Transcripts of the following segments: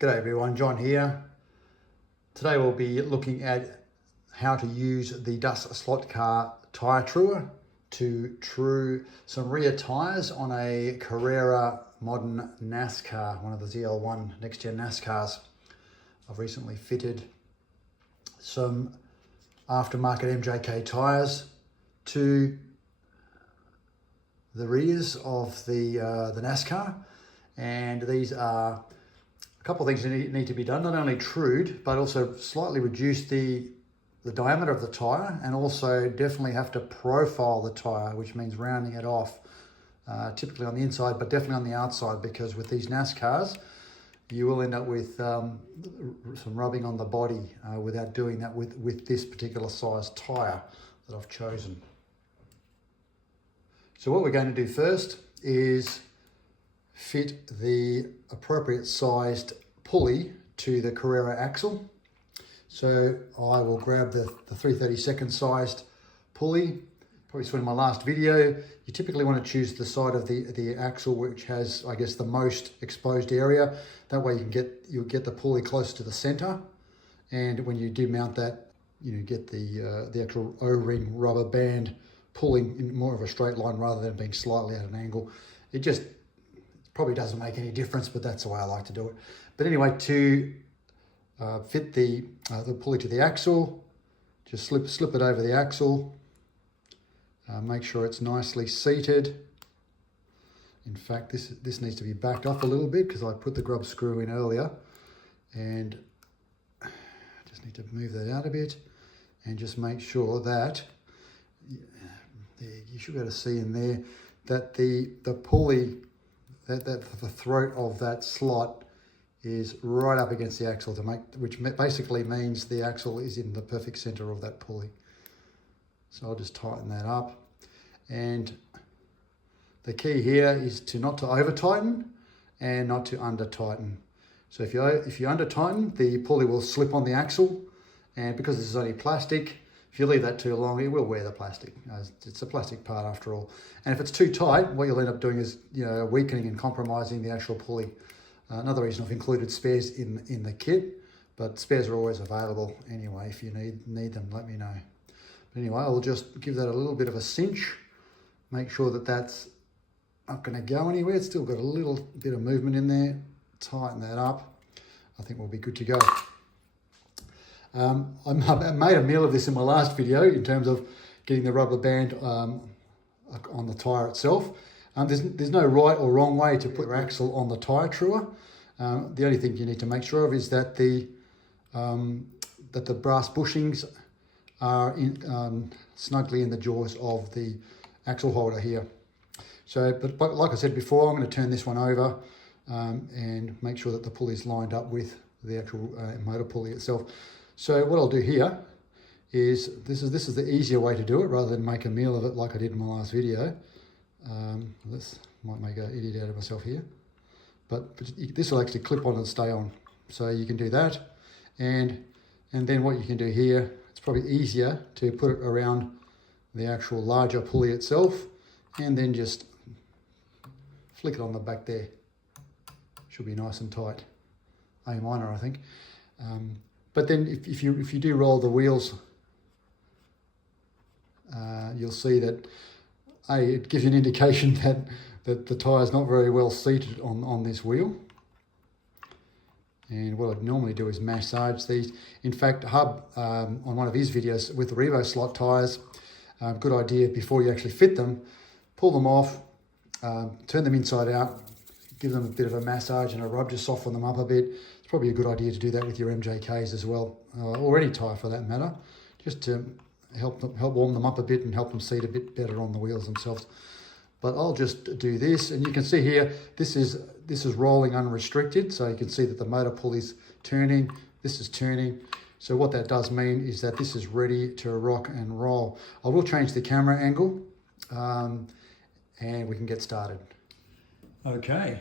G'day everyone, John here. Today we'll be looking at how to use the DASSlotCar tyre truer to true some rear tyres on a Carrera modern NASCAR, one of the ZL1 next gen NASCARs. I've recently fitted some aftermarket MJK tyres to the rears of the NASCAR, and these are a couple of things that need to be done. Not only trued, but also slightly reduce the diameter of the tyre, and also definitely have to profile the tyre, which means rounding it off, typically on the inside, but definitely on the outside, because with these NASCARs, you will end up with some rubbing on the body without doing that with this particular size tyre that I've chosen. So what we're going to do first is fit the appropriate sized pulley to the Carrera axle. So I will grab the 3/32 sized pulley. Probably saw in my last video, you typically want to choose the side of the axle which has, I guess, the most exposed area. That way you'll get the pulley close to the center, and when you do mount that, you get the actual O-ring rubber band pulling in more of a straight line rather than being slightly at an angle. It just probably doesn't make any difference, but that's the way I like to do it. But anyway, to fit the pulley to the axle, just slip it over the axle. Make sure it's nicely seated. In fact, this needs to be backed off a little bit because I put the grub screw in earlier, and just need to move that out a bit and just make sure that you should be able to see in there that the pulley, that the throat of that slot is right up against the axle, which basically means the axle is in the perfect center of that pulley. So I'll just tighten that up, and the key here is not to over tighten and not to under tighten. So if you under tighten, the pulley will slip on the axle, and because this is only plastic, if you leave that too long, it will wear the plastic. It's a plastic part after all. And if it's too tight, what you'll end up doing is weakening and compromising the actual pulley. Another reason I've included spares in the kit, but spares are always available anyway. If you need them, let me know. But anyway, I'll just give that a little bit of a cinch. Make sure that that's not going to go anywhere. It's still got a little bit of movement in there. Tighten that up. I think we'll be good to go. I made a meal of this in my last video in terms of getting the rubber band on the tyre itself. There's no right or wrong way to put your axle on the tyre truer. The only thing you need to make sure of is that the brass bushings are snugly in the jaws of the axle holder here. So, but like I said before, I'm going to turn this one over and make sure that the pulley's lined up with the actual motor pulley itself. So what I'll do here is, this is the easier way to do it rather than make a meal of it like I did in my last video. This might make an idiot out of myself here, but this will actually clip on and stay on. So you can do that, and then what you can do here, it's probably easier to put it around the actual larger pulley itself, and then just flick it on the back there. Should be nice and tight. A minor, I think. But then if you do roll the wheels, you'll see that it gives you an indication that the tyre is not very well seated on this wheel. And what I'd normally do is massage these. In fact, Hub, on one of his videos with the Revo slot tyres, good idea before you actually fit them, pull them off, turn them inside out, give them a bit of a massage and a rub, just soften them up a bit. It's probably a good idea to do that with your MJKs as well, or any tyre for that matter, just to help warm them up a bit and help them seat a bit better on the wheels themselves. But I'll just do this, and you can see here, this is rolling unrestricted, so you can see that the motor pulley's turning, this is turning. So what that does mean is that this is ready to rock and roll. I will change the camera angle, and we can get started. Okay,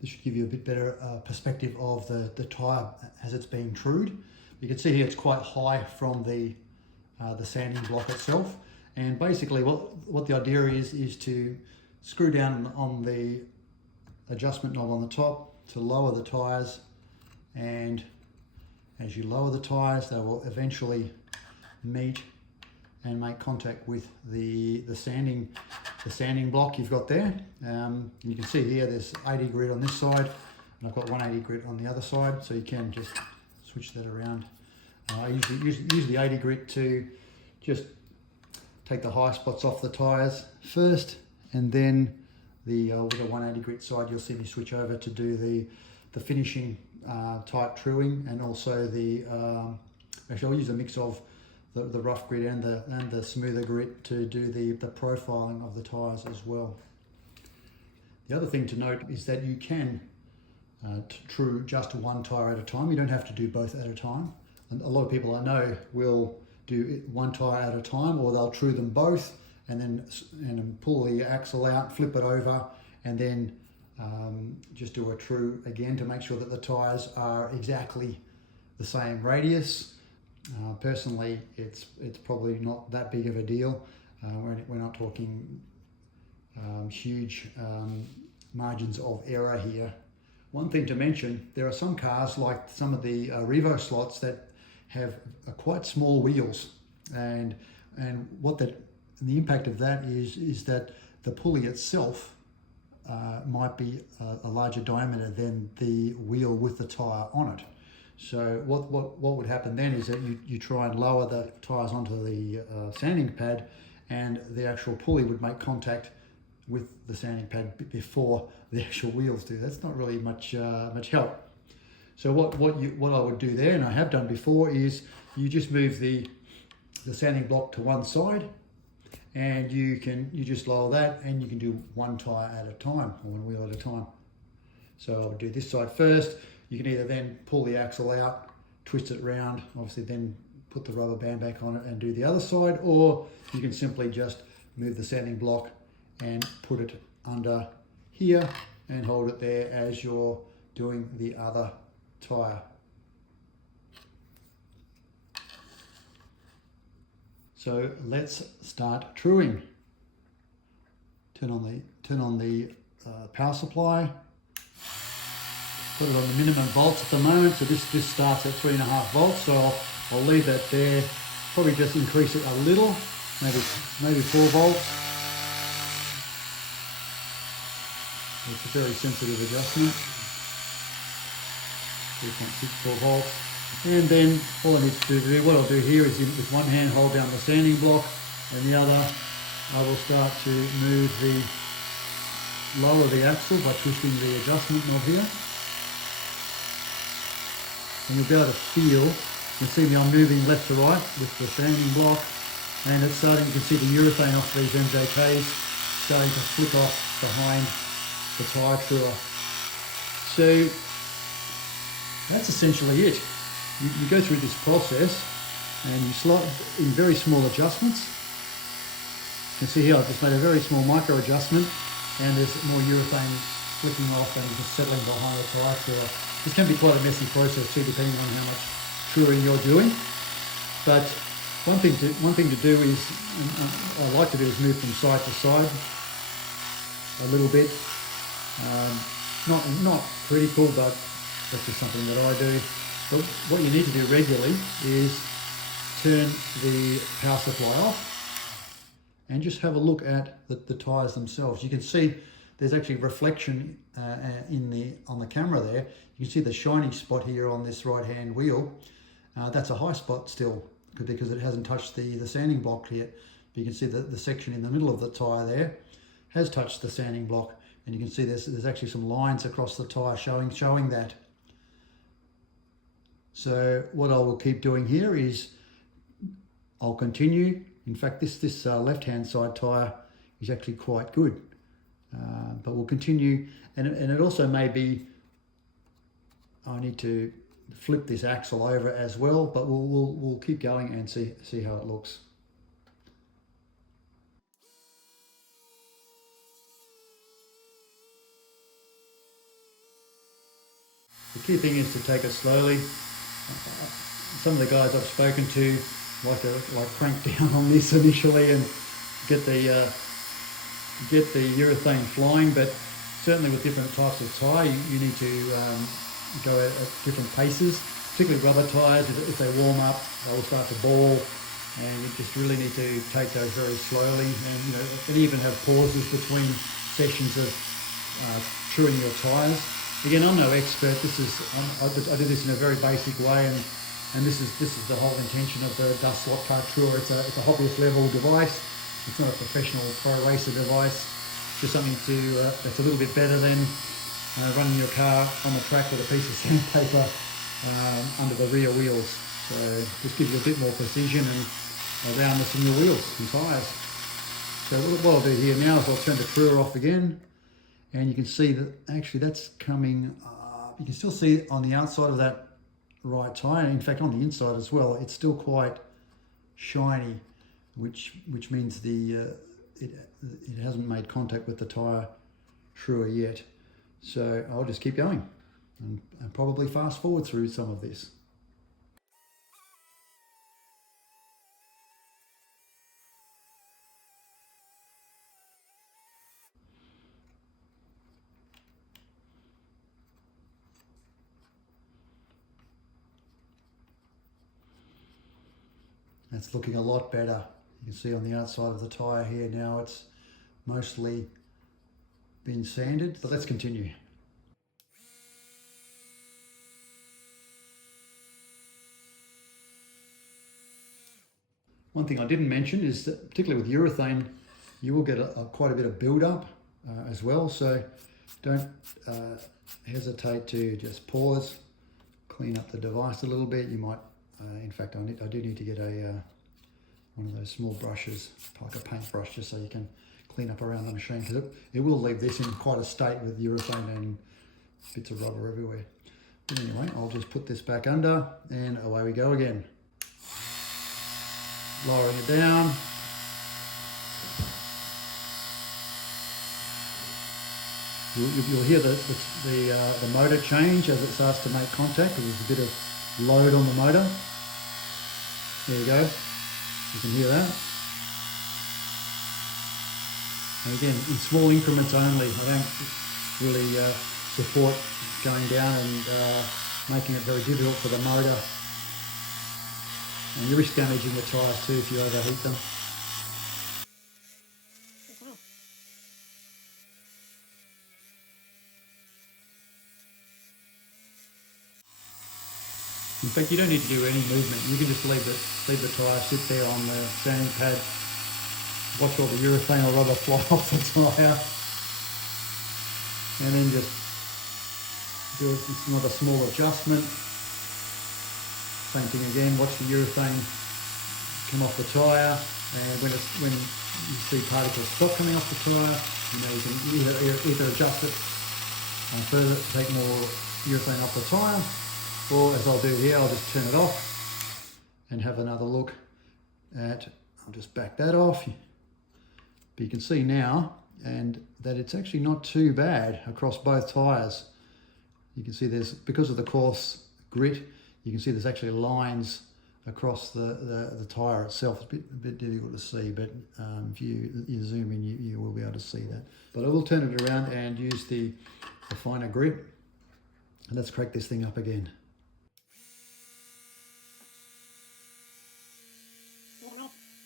this should give you a bit better perspective of the tyre as it's being trued. You can see here it's quite high from the sanding block itself, and basically what the idea is to screw down on the adjustment knob on the top to lower the tyres and as you lower the tyres, they will eventually meet and make contact with the sanding block you've got there. You can see here there's 80 grit on this side, and I've got 180 grit on the other side, so you can just switch that around. I usually use the 80 grit to just take the high spots off the tyres first, and then with the 180 grit side you'll see me switch over to do the finishing type truing, and also actually I'll use a mix of the rough grit and the smoother grit to do the profiling of the tyres as well. The other thing to note is that you can true just one tyre at a time. You don't have to do both at a time. And a lot of people I know will do one tyre at a time, or they'll true them both and then pull the axle out, flip it over, and then just do a true again to make sure that the tyres are exactly the same radius. Personally, it's probably not that big of a deal. We're not talking huge margins of error here. One thing to mention, there are some cars like some of the Revo slots that have quite small wheels, and what the impact of that is that the pulley itself might be a larger diameter than the wheel with the tyre on it. So what would happen then is that you try and lower the tyres onto the sanding pad, and the actual pulley would make contact with the sanding pad before the actual wheels do. That's not really much help. So what I would do there, and I have done before, is you just move the sanding block to one side, and you just lower that, and you can do one tyre at a time, or one wheel at a time. So I would do this side first. You can either then pull the axle out, twist it round, obviously then put the rubber band back on it and do the other side, or you can simply just move the sanding block and put it under here and hold it there as you're doing the other tyre. So let's start truing. Turn on the power supply. Put it on the minimum volts at the moment, so this starts at 3.5 volts, so I'll leave that there. Probably just increase it a little, maybe 4 volts. It's a very sensitive adjustment. 3.64 volts. And then all I need to do, what I'll do here is with one hand hold down the sanding block, and the other I will start to lower the axle by twisting the adjustment knob here. And you'll be able to feel, you'll see me, I'm moving left to right with the sanding block, and it's starting, you can see the urethane off these MJKs starting to flick off behind the tyre truer. So that's essentially it. You go through this process and you slide in very small adjustments. You can see here I've just made a very small micro adjustment, and there's more urethane flicking off and just settling behind the tyre truer. This can be quite a messy process too, depending on how much truing you're doing. But one thing to do is, I like to do, is move from side to side a little bit. Not critical, but that's just something that I do. But what you need to do regularly is turn the power supply off and just have a look at the tyres themselves. You can see there's actually reflection on the camera there. You can see the shiny spot here on this right hand wheel. That's a high spot still, because it hasn't touched the sanding block yet. But you can see that the section in the middle of the tyre there has touched the sanding block, and you can see there's actually some lines across the tyre showing that. So what I will keep doing here is I'll continue. In fact, this left hand side tyre is actually quite good. But we'll continue, and it also may be I need to flip this axle over as well, but we'll keep going and see how it looks. The key thing is to take it slowly. Some of the guys I've spoken to like to crank down on this initially and get the urethane flying, but certainly with different types of tyre, you need to go at different paces, particularly rubber tyres. If they warm up, they'll start to ball, and you just really need to take those very slowly. And you know, and even have pauses between sessions of truing your tyres. Again, I'm no expert. I do this in a very basic way, and this is the whole intention of the DASSlotCar Truer. It's a hobbyist level device. It's not a professional pro racer device. Just something that's a little bit better than running your car on the track with a piece of sandpaper under the rear wheels. So just gives you a bit more precision and roundness in your wheels and tyres. So what I'll do here now is I'll turn the Truer off again, and you can see that actually that's coming up. You can still see it on the outside of that right tyre. In fact, on the inside as well, it's still quite shiny, which means it hasn't made contact with the tyre Truer yet. So I'll just keep going and probably fast forward through some of this. It's looking a lot better. You can see on the outside of the tyre here now it's mostly been sanded, but let's continue. One thing I didn't mention is that particularly with urethane, you will get quite a bit of build-up as well, so don't hesitate to just pause, clean up the device a little bit. You might, in fact, I do need to get one of those small brushes, like a paintbrush, just so you can clean up around the machine, because it will leave this in quite a state with urethane and bits of rubber everywhere. But anyway, I'll just put this back under and away we go again. Lowering it down. You'll hear the motor change as it starts to make contact, because there's a bit of load on the motor. There you go. You can hear that. And again, in small increments only. I don't really support going down and making it very difficult for the motor. And you risk damaging the tyres too if you overheat them. In fact, you don't need to do any movement. You can just leave the tyre sit there on the sanding pad. Watch all the urethane or rubber fly off the tyre, and then just do another small adjustment. Same thing again. Watch the urethane come off the tyre, and when you see particles stop coming off the tyre, you know you can either adjust it further to take more urethane off the tyre. Or as I'll do here, I'll just turn it off and have another look at, I'll just back that off. But you can see now that it's actually not too bad across both tyres. You can see because of the coarse grit, you can see there's actually lines across the tyre itself. It's a bit difficult to see, but if you zoom in, you will be able to see that. But I will turn it around and use the finer grit. And let's crack this thing up again.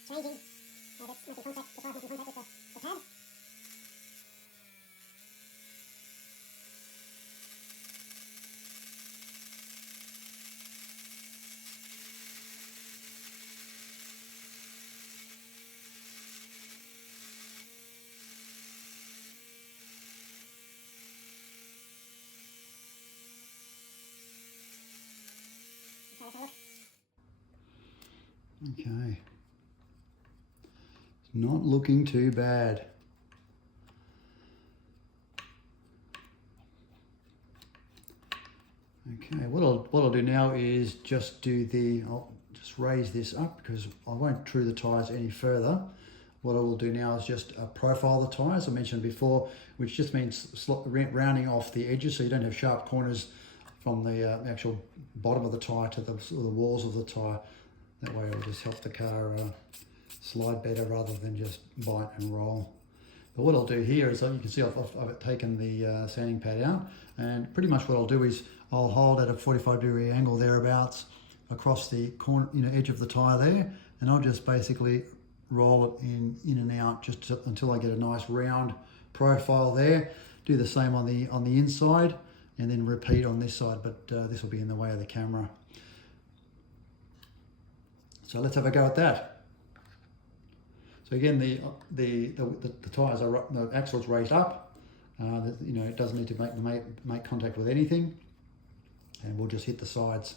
Changing. That's making contact, the tyre's making contact with the pad. Okay. It's not looking too bad. Okay, what I'll do now is I'll just raise this up because I won't true the tyres any further. What I will do now is just profile the tyres, I mentioned before, which just means rounding off the edges so you don't have sharp corners from the actual bottom of the tyre to the walls of the tyre. That way it will just help the car slide better rather than just bite and roll. But what I'll do here is, you can see I've taken the sanding pad out, and pretty much what I'll do is I'll hold at a 45-degree angle thereabouts across the corner, edge of the tyre there, and I'll just basically roll it in and out until I get a nice round profile there. Do the same on the inside, and then repeat on this side, but this will be in the way of the camera. So let's have a go at that. So again, the tyres are, the axle's raised up. It doesn't need to make contact with anything, and we'll just hit the sides.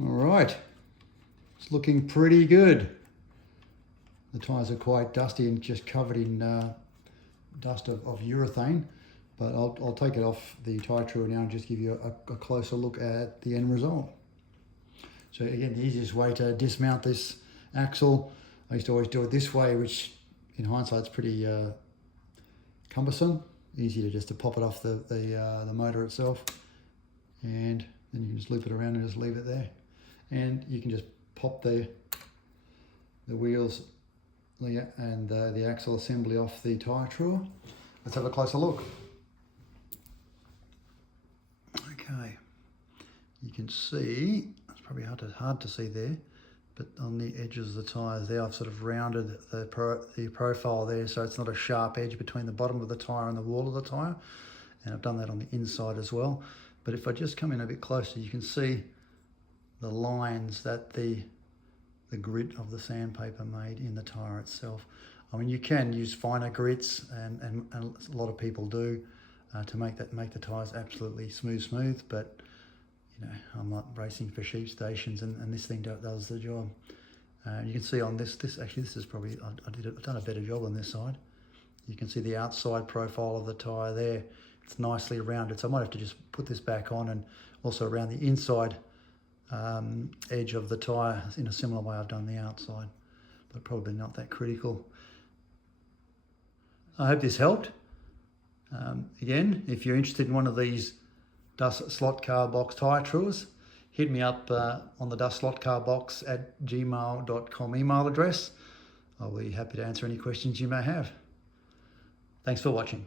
All right, it's looking pretty good. The tyres are quite dusty and just covered in dust of urethane, but I'll take it off the tyre truer now and just give you a closer look at the end result. So again, the easiest way to dismount this axle, I used to always do it this way, which in hindsight is pretty cumbersome. Easy to pop it off the motor itself, and then you can just loop it around and just leave it there. And you can just pop the wheels and the axle assembly off the tyre truer. Let's have a closer look. Okay, you can see, it's probably hard to see there, but on the edges of the tyres there, I've sort of rounded the profile there, so it's not a sharp edge between the bottom of the tyre and the wall of the tyre. And I've done that on the inside as well. But if I just come in a bit closer, you can see the lines that the grit of the sandpaper made in the tyre itself. I mean, you can use finer grits, and a lot of people do, to make the tyres absolutely smooth, but I'm not racing for sheep stations, and this thing does the job. You can see on this is probably, I've done a better job on this side. You can see the outside profile of the tyre there. It's nicely rounded, so I might have to just put this back on, and also around the inside edge of the tyre in a similar way I've done the outside, but probably not that critical. I hope this helped. Again, if you're interested in one of these DASSlotCarBox tyre truers, hit me up on the DASSlotCarBox@gmail.com email address. I'll be happy to answer any questions you may have. Thanks for watching.